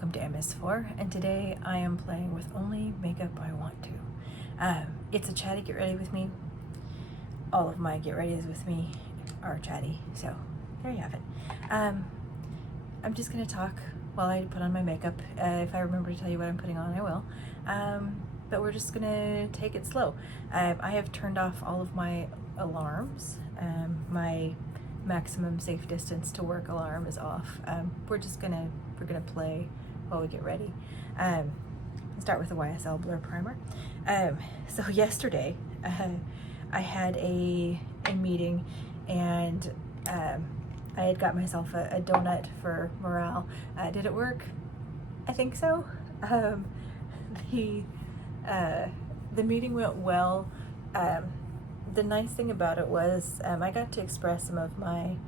welcome to MS4, and today I am playing with only makeup I want to. It's a Chatty Get Ready with me. All of my Get Readies with me are Chatty, so there you have it. I'm just going to talk while I put on my makeup. If I remember to tell you what I'm putting on, I will. But we're just going to take it slow. I have turned off all of my alarms. My maximum safe distance to work alarm is off. We're gonna play while we get ready. Start with the YSL Blur Primer. So yesterday I had a meeting, and I had got myself a donut for morale. Did it work? I think so. The meeting went well. The nice thing about it was I got to express some of my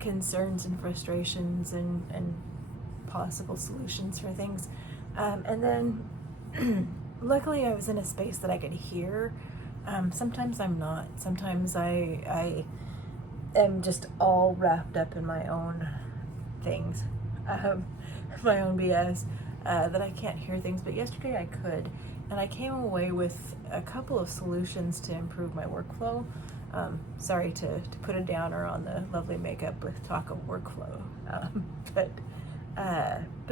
concerns and frustrations and possible solutions for things. And then luckily I was in a space that I could hear. Sometimes I'm not. Sometimes I am just all wrapped up in my own things, my own BS, that I can't hear things. But yesterday I could. And I came away with a couple of solutions to improve my workflow. Sorry to put a downer on the lovely makeup with talk of workflow, but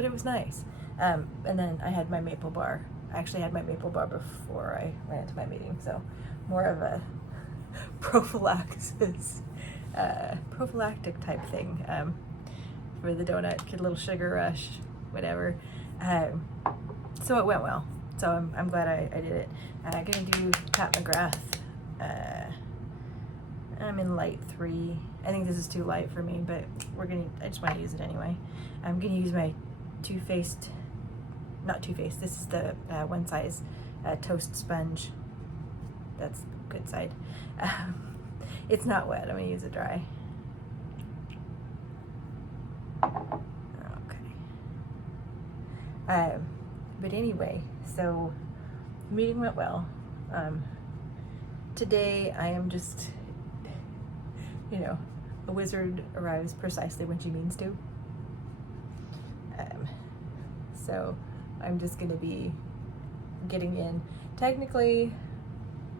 it was nice. And then I had my maple bar. I actually had my maple bar before I ran into my meeting, so more of a prophylaxis, prophylactic type thing for the donut, get a little sugar rush, whatever. So it went well. So I'm glad I did it. I'm gonna do Pat McGrath. I'm in light 3. I think this is too light for me, but I just want to use it anyway. I'm gonna use my not Too Faced. This is the One Size Toast Sponge. That's good side. It's not wet. I'm gonna use it dry. Okay. But anyway, so the meeting went well. Today I am just, a wizard arrives precisely when she means to. So I'm just gonna be getting in. Technically,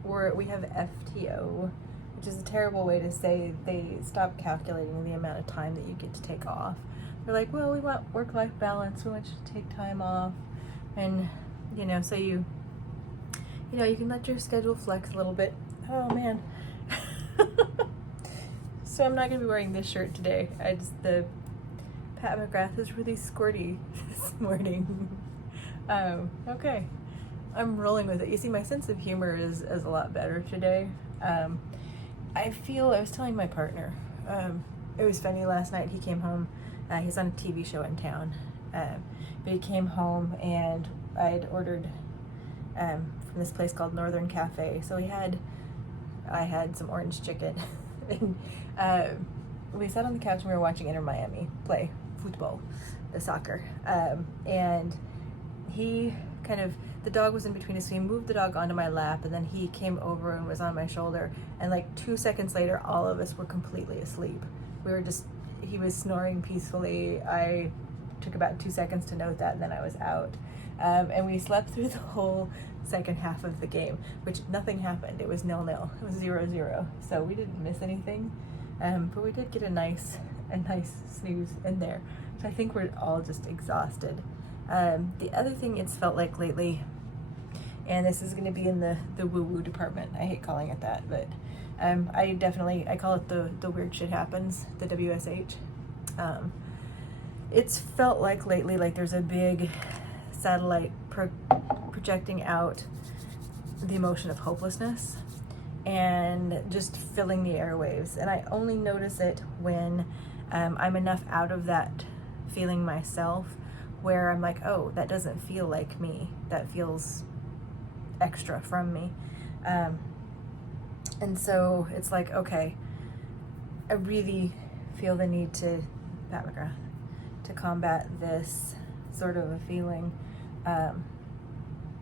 we have FTO, which is a terrible way to say they stop calculating the amount of time that you get to take off. They're like, well, we want work-life balance. We want you to take time off. And, so you can let your schedule flex a little bit. Oh, man. So I'm not going to be wearing this shirt today. The Pat McGrath is really squirty this morning. Okay. I'm rolling with it. You see, my sense of humor is a lot better today. I was telling my partner, it was funny last night. He came home. He's on a TV show in town. But he came home, and I had ordered from this place called Northern Cafe. So I had some orange chicken. And we sat on the couch and we were watching Inter Miami play football, the soccer. And the dog was in between us, so he moved the dog onto my lap, and then he came over and was on my shoulder. And like 2 seconds later, all of us were completely asleep. He was snoring peacefully. I took about 2 seconds to note that, and then I was out. And we slept through the whole second half of the game, which nothing happened. It was 0-0. It was 0-0. So we didn't miss anything. But we did get a nice snooze in there. So I think we're all just exhausted. The other thing it's felt like lately, and this is going to be in the woo-woo department. I hate calling it that, but I call it the weird shit happens, the WSH. It's felt like lately like there's a big satellite projecting out the emotion of hopelessness and just filling the airwaves. And I only notice it when I'm enough out of that feeling myself where I'm like, oh, that doesn't feel like me. That feels extra from me. And so it's like, okay, I really feel the need to, Pat McGrath, to combat this sort of a feeling,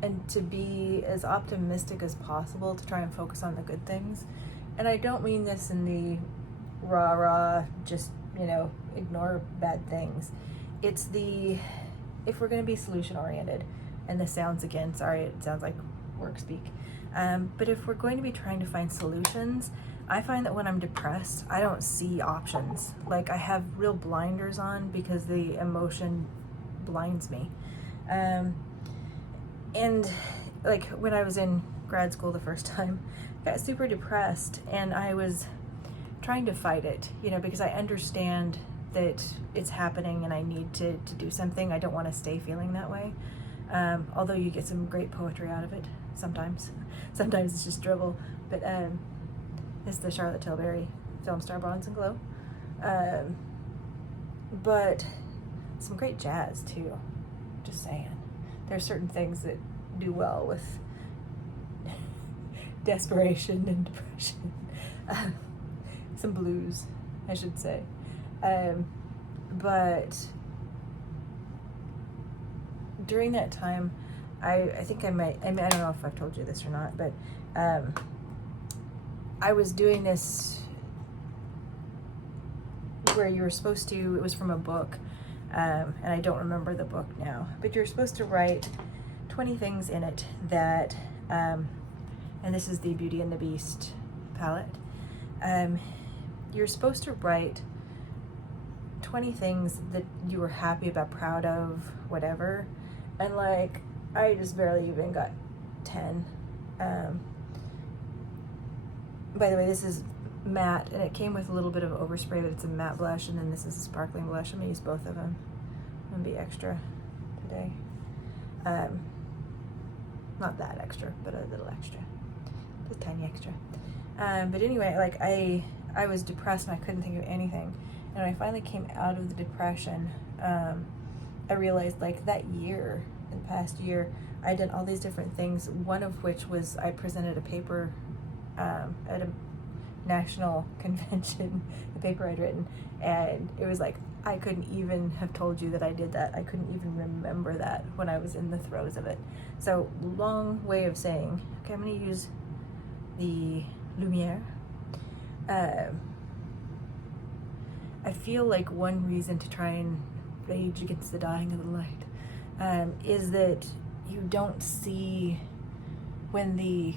and to be as optimistic as possible, to try and focus on the good things. And I don't mean this in the rah-rah, just, ignore bad things. It's the if we're going to be solution oriented, and this sounds, again, sorry, it sounds like work speak, but if we're going to be trying to find solutions, I find that when I'm depressed, I don't see options. Like, I have real blinders on because the emotion blinds me. And like when I was in grad school the first time, I got super depressed, and I was trying to fight it, you know, because I understand that it's happening and I need to do something. I don't want to stay feeling that way. Although you get some great poetry out of it sometimes. Sometimes it's just dribble. But it's the Charlotte Tilbury Filmstar Bronze and Glow. But some great jazz too. Just saying. There's certain things that do well with desperation and depression. Some blues, I should say. But during that time, I think I don't know if I've told you this or not, but I was doing this where you were supposed to, it was from a book, and I don't remember the book now, but you're supposed to write 20 things in it that, and this is the Beauty and the Beast palette, you're supposed to write 20 things that you were happy about, proud of, whatever, and like, I just barely even got 10. By the way, this is matte, and it came with a little bit of overspray, but it's a matte blush, and then this is a sparkling blush. I'm gonna use both of them. I'm gonna be extra today. Not that extra, but a little extra, just tiny extra. But anyway, like I was depressed and I couldn't think of anything, and when I finally came out of the depression, I realized like that year, the past year, I did all these different things, one of which was I presented a paper at a national convention, a paper I'd written, and it was like, I couldn't even have told you that I did that. I couldn't even remember that when I was in the throes of it. So, long way of saying, okay, I'm going to use the Lumiere. I feel like one reason to try and rage against the dying of the light is that you don't see when the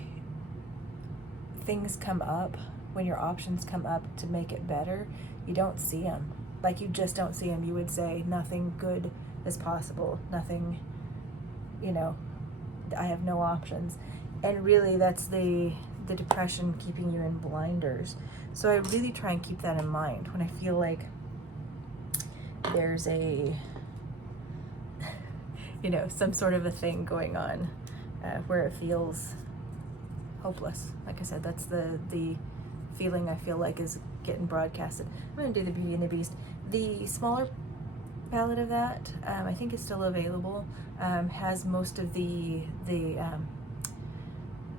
things come up, when your options come up to make it better, you don't see them. Like, you just don't see them. You would say nothing good is possible, nothing, you know, I have no options. And really that's the depression keeping you in blinders. So I really try and keep that in mind when I feel like there's a, you know, some sort of a thing going on where it feels hopeless. Like I said, that's the feeling I feel like is getting broadcasted. I'm going to do the Beauty and the Beast. The smaller palette of that, I think it's still available, has most of the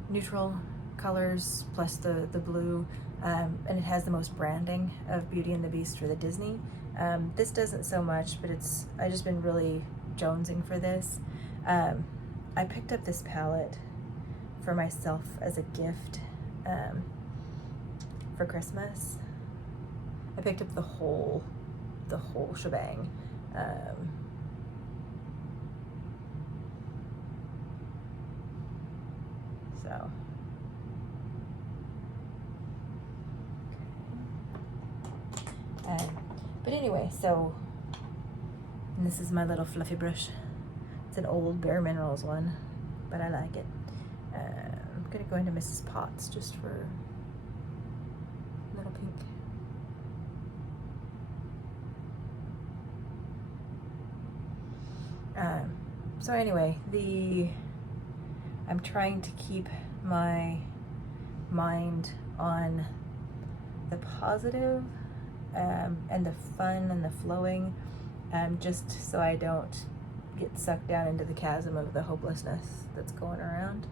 neutral colors plus the blue, and it has the most branding of Beauty and the Beast for the Disney. This doesn't so much, but I've just been really jonesing for this. I picked up this palette for myself as a gift for Christmas. I picked up the whole shebang. So but anyway, so, and this is my little fluffy brush. It's an old Bare Minerals one, but I like it. I'm gonna go into Mrs. Potts just for a little pink. So anyway, I'm trying to keep my mind on the positive and the fun and the flowing, just so I don't get sucked down into the chasm of the hopelessness that's going around.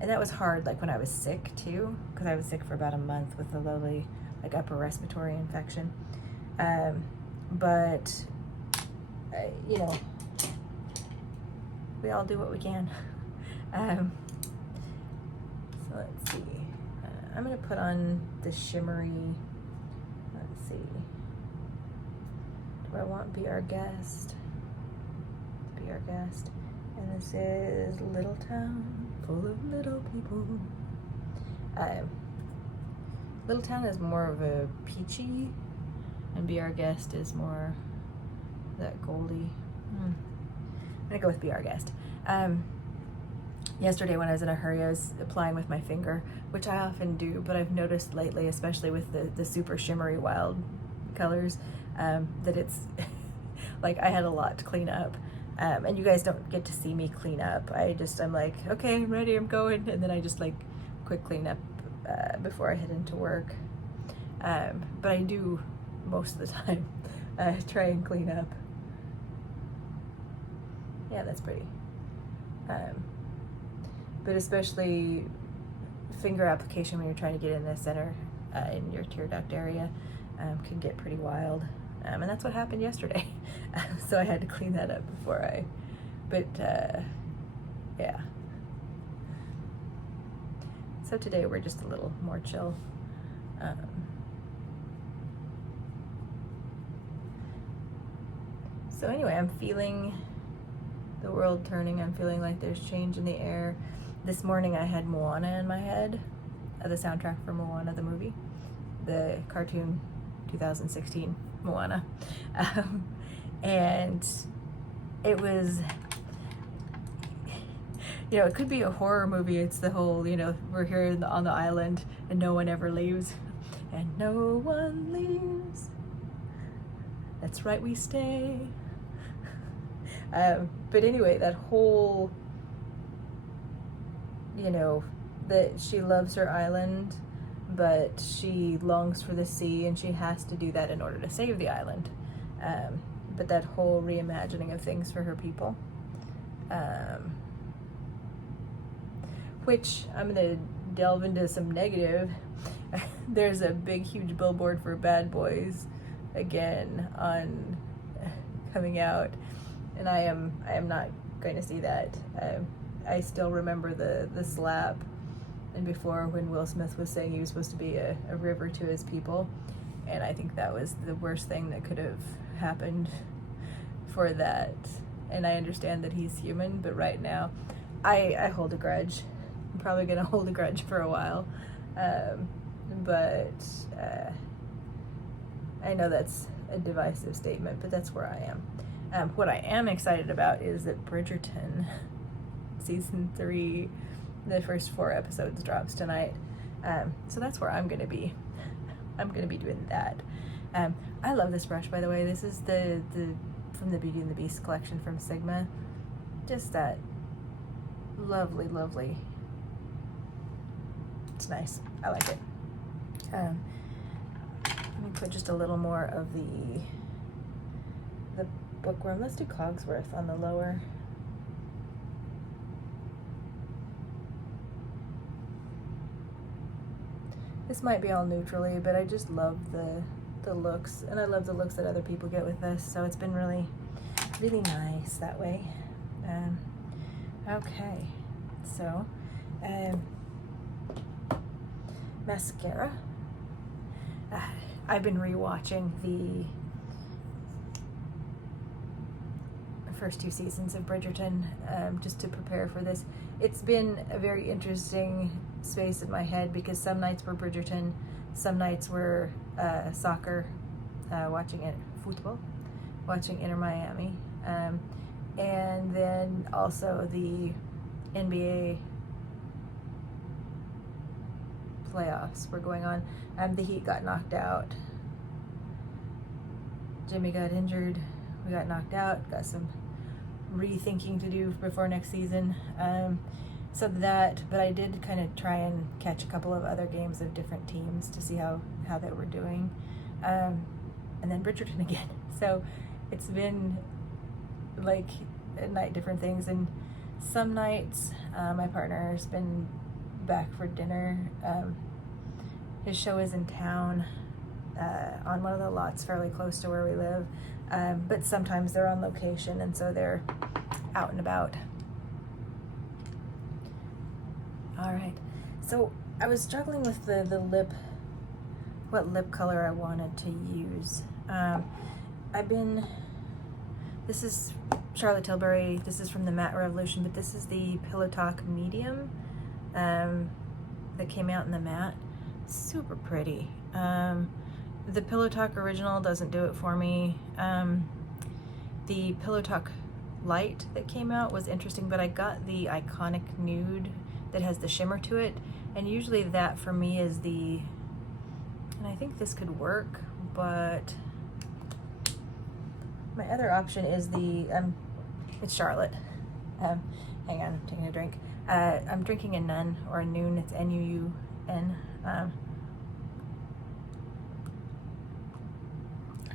And that was hard, like when I was sick too, because I was sick for about a month with a lowly, like, upper respiratory infection. But you know, we all do what we can. So let's see. I'm gonna put on the shimmery. Let's see. Do I want Be Our Guest? Be Our Guest. And this is Little Town, full of little people. Little Town is more of a peachy, and Be Our Guest is more that goldy. I'm gonna go with Be Our Guest. Yesterday when I was in a hurry, I was applying with my finger, which I often do, but I've noticed lately, especially with the super shimmery wild colors, that it's like I had a lot to clean up. And you guys don't get to see me clean up. I'm like, okay, I'm ready, I'm going. And then I just like quick clean up before I head into work. But I do most of the time try and clean up. Yeah, that's pretty. But especially finger application when you're trying to get in the center in your tear duct area can get pretty wild. And that's what happened yesterday. So I had to clean that up before yeah. So today we're just a little more chill. So anyway, I'm feeling the world turning. I'm feeling like there's change in the air. This morning I had Moana in my head, the soundtrack for Moana, the movie, the cartoon 2016 Moana. And it was, it could be a horror movie. It's the whole, we're here on the island and no one ever leaves. And no one leaves. That's right, we stay. But anyway, that whole, that she loves her island, but she longs for the sea, and she has to do that in order to save the island. But that whole reimagining of things for her people, which I'm going to delve into some negative. There's a big, huge billboard for Bad Boys again on coming out, and I am not going to see that. I still remember the slap, and before when Will Smith was saying he was supposed to be a river to his people, and I think that was the worst thing that could have happened for that. And I understand that he's human, but right now I hold a grudge. I'm probably gonna hold a grudge for a while, but I know that's a divisive statement, but that's where I am. What I am excited about is that Bridgerton season 3, the first 4 episodes drops tonight. So that's where I'm gonna be. I'm gonna be doing that. I love this brush, by the way. This is the from the Beauty and the Beast collection from Sigma. Just that lovely. It's nice. I like it. Let me put just a little more of the bookworm. Let's do Cogsworth on the lower. This might be all neutrally, but I just love the looks, and I love the looks that other people get with this, so it's been really nice that way. Okay, so mascara. I've been rewatching the first 2 seasons of Bridgerton just to prepare for this. It's been a very interesting space in my head because some nights were Bridgerton, some nights were soccer, watching football, watching Inter Miami, and then also the NBA playoffs were going on. The Heat got knocked out. Jimmy got injured. We got knocked out. Got some rethinking to do before next season. But I did kind of try and catch a couple of other games of different teams to see how they were doing. And then Bridgerton again. So it's been like at night different things, and some nights my partner's been back for dinner. His show is in town on one of the lots fairly close to where we live, but sometimes they're on location, and so they're out and about. All right, so I was struggling with the lip, what lip color I wanted to use. this is Charlotte Tilbury. This is from the Matte Revolution, but this is the Pillow Talk Medium that came out in the matte. Super pretty. The Pillow Talk Original doesn't do it for me. The Pillow Talk Light that came out was interesting, but I got the Iconic Nude that has the shimmer to it, and usually that for me is the, and I think this could work, but my other option is the, it's Charlotte. Hang on, I'm taking a drink. I'm drinking a Nuon, or a Nuon, it's N-U-U-N.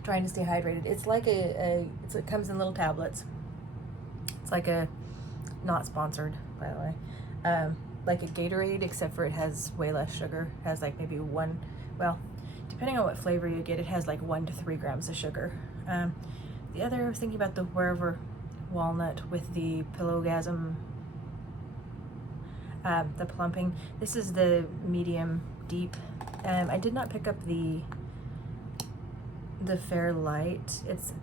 Trying to stay hydrated. It's like it comes in little tablets. It's like a, not sponsored, by the way, like a Gatorade, except for it has way less sugar. It has like maybe one, well, depending on what flavor you get, it has like 1 to 3 grams of sugar. The other, I was thinking about the Wherever Walnut with the Plumpgasm, the plumping. This is the medium deep. I did not pick up the Fair Light. It's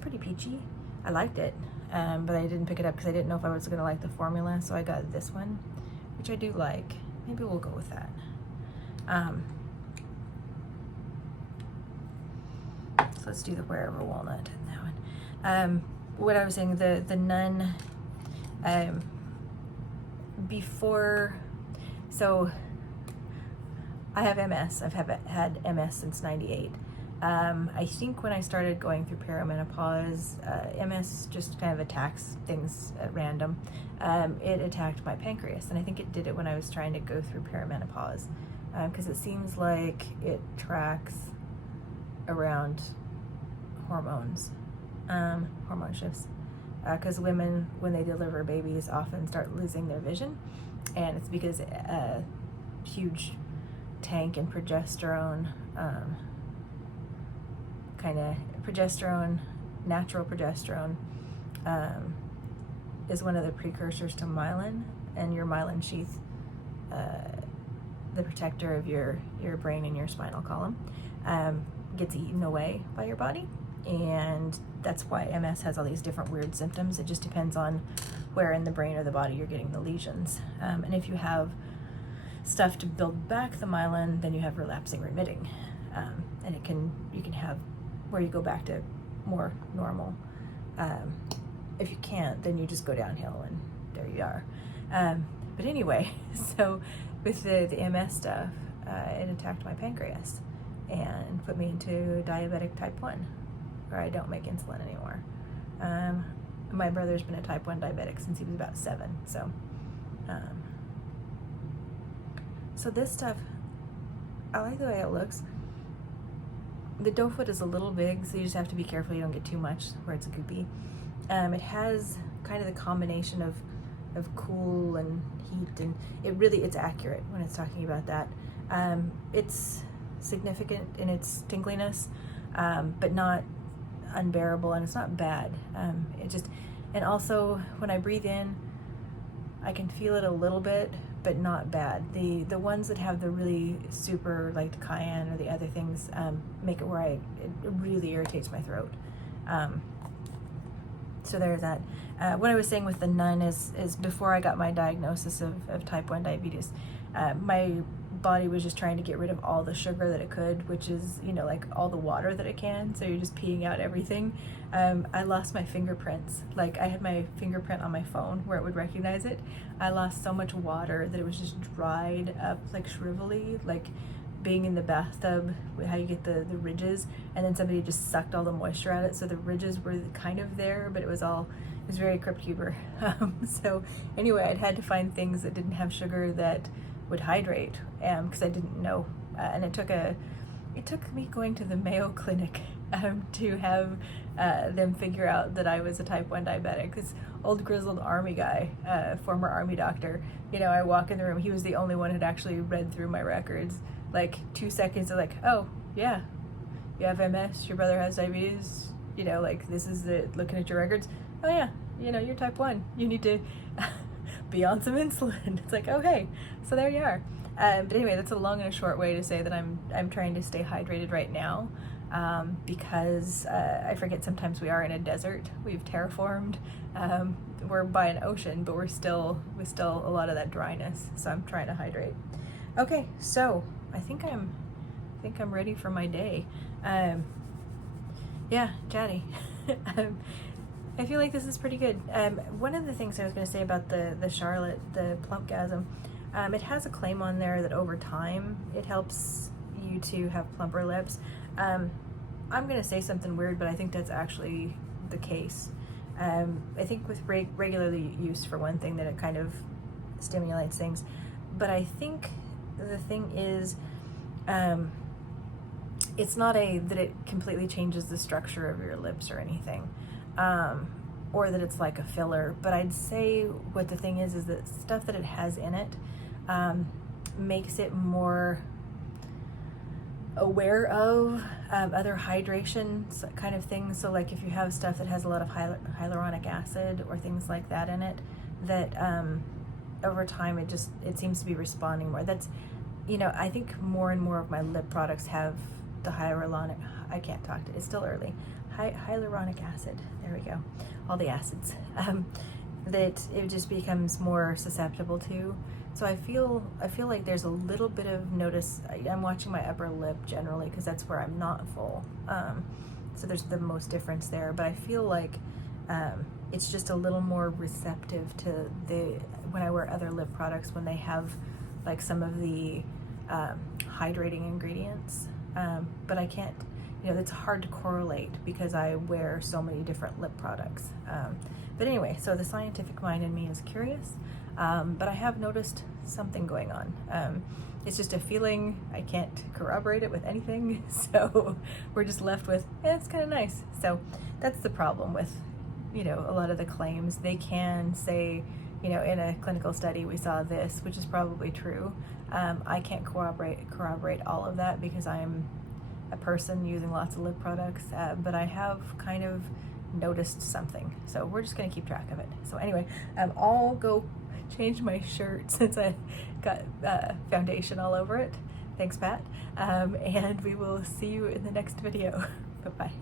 pretty peachy. I liked it, but I didn't pick it up because I didn't know if I was gonna like the formula, so I got this one, which I do like. Maybe we'll go with that. So let's do the Wherever Walnut in that one. What I was saying, the Nuon, before, so I have MS. I've had MS since '98. I think when I started going through perimenopause, MS just kind of attacks things at random. It attacked my pancreas, and I think it did it when I was trying to go through perimenopause, because it seems like it tracks around hormones, hormone shifts, because women, when they deliver babies, often start losing their vision, and it's because a huge tank in progesterone, natural progesterone, is one of the precursors to myelin, and your myelin sheath, the protector of your brain and your spinal column, gets eaten away by your body, and that's why MS has all these different weird symptoms. It just depends on where in the brain or the body you're getting the lesions, and if you have stuff to build back the myelin, then you have relapsing remitting, and you can have where you go back to more normal. If you can't, then you just go downhill, and there you are. But anyway, so with the MS stuff, it attacked my pancreas and put me into diabetic type 1, where I don't make insulin anymore. My brother's been a type 1 diabetic since he was about 7, so so this stuff, I like the way it looks. The doe foot is a little big, so you just have to be careful you don't get too much where it's goopy. It has kind of the combination of cool and heat, and it's accurate when it's talking about that. It's significant in its tingliness, but not unbearable, and it's not bad. And also when I breathe in, I can feel it a little bit, but not bad. The ones that have the really super, like the cayenne or the other things, make it where it really irritates my throat. So there's that. What I was saying with the Nuon is before I got my diagnosis of type 1 diabetes, my body was just trying to get rid of all the sugar that it could, which is, like all the water that it can, so you're just peeing out everything. I lost my fingerprints. Like, I had my fingerprint on my phone where it would recognize it. I lost so much water that it was just dried up, like shrivelly, like being in the bathtub, how you get the ridges, and then somebody just sucked all the moisture out of it, so the ridges were kind of there, but it was very Crypt Keeper. So anyway, I'd had to find things that didn't have sugar that would hydrate, because I didn't know, and it took me going to the Mayo Clinic to have them figure out that I was a type 1 diabetic. This old grizzled army guy, former army doctor, I walk in the room, he was the only one who'd actually read through my records. Like 2 seconds, they're like, oh yeah, you have MS, your brother has diabetes, like this is looking at your records, oh yeah, you're type 1, you need to be on some insulin. It's like, oh hey, so there you are. But anyway, that's a long and a short way to say that I'm trying to stay hydrated right now. because I forget sometimes we are in a desert. We've terraformed. We're by an ocean, but we're still a lot of that dryness. So I'm trying to hydrate. Okay, so I think I'm ready for my day. Yeah, Chatty. I feel like this is pretty good. One of the things I was going to say about the Charlotte, the Plumpgasm, it has a claim on there that over time it helps you to have plumper lips. I'm going to say something weird, but I think that's actually the case. I think with regular use, for one thing, that it kind of stimulates things. But I think the thing is, it's not that it completely changes the structure of your lips or anything, or that it's like a filler. But I'd say what the thing is that stuff that it has in it makes it more aware of other hydration kind of things. So like if you have stuff that has a lot of hyaluronic acid or things like that in it, that over time it seems to be responding more. That's, you know, I think more and more of my lip products have the hyaluronic, I can't talk to, it's still early, hyaluronic acid, there we go, all the acids, that it just becomes more susceptible to. So I feel like there's a little bit of notice. I'm watching my upper lip generally because that's where I'm not full, so there's the most difference there, but I feel like it's just a little more receptive to when I wear other lip products, when they have like some of the hydrating ingredients, but I can't, you know, it's hard to correlate because I wear so many different lip products. But anyway, so the scientific mind in me is curious, but I have noticed something going on. It's just a feeling. I can't corroborate it with anything, so we're just left with, it's kind of nice. So that's the problem with, you know, a lot of the claims. They can say, you know, in a clinical study we saw this, which is probably true. I can't corroborate all of that because I'm a person using lots of lip products, but I have kind of noticed something. So we're just going to keep track of it. So anyway, I'll go change my shirt since I got foundation all over it. Thanks, Pat. And we will see you in the next video. Bye-bye.